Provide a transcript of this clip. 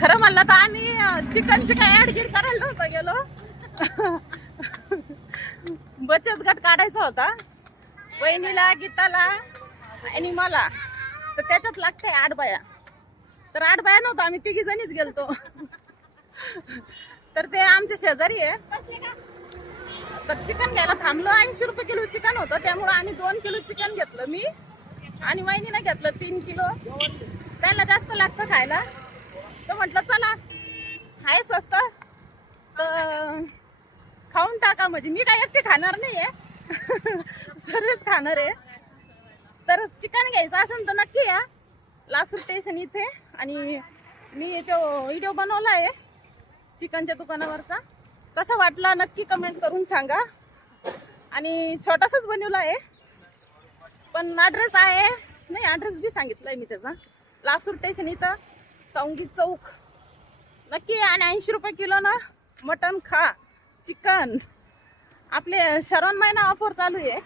खरं म्हणलं तर आम्ही चिकनची काय ऍडगिट करायला नव्हतं गेलो. बचत गट काढायचा होता वहिनीला, गीताला आणि मला. तर त्याच्यात लागते 8 बाया. तर 8 बाया नव्हतं, आम्ही 3 जणीच गेलतो. तर ते आमचे शेजारी आहे. तर चिकन घ्यायला थांबलो. 80 रुपये किलो चिकन होतं, त्यामुळे आम्ही 2 किलो चिकन घेतलं मी आणि वहिनीने घेतलं 3 किलो. त्याला जास्त लागतं खायला, तर म्हटलं चला हाय स्वस्त तर खाऊन टाका. म्हणजे मी काय एकटी खाणार नाहीये, सर्वच खाणार आहे. तर चिकन घ्यायचं असेल तर नक्की या लासूर स्टेशन इथे. आणि मी तो व्हिडिओ बनवला आहे चिकनच्या दुकानावरचा. कसं वाटला नक्की कमेंट करून सांगा. आणि छोटासाच बनवला आहे, पण ॲड्रेस आहे नाही, ॲड्रेस बी सांगितलाय मी त्याचा. लासूर स्टेशन इथं सौंगी चौक नक्की. आणि 80 रुपये किलो ना मटन खा चिकन. आपले श्रावण महिना ऑफर चालू आहे.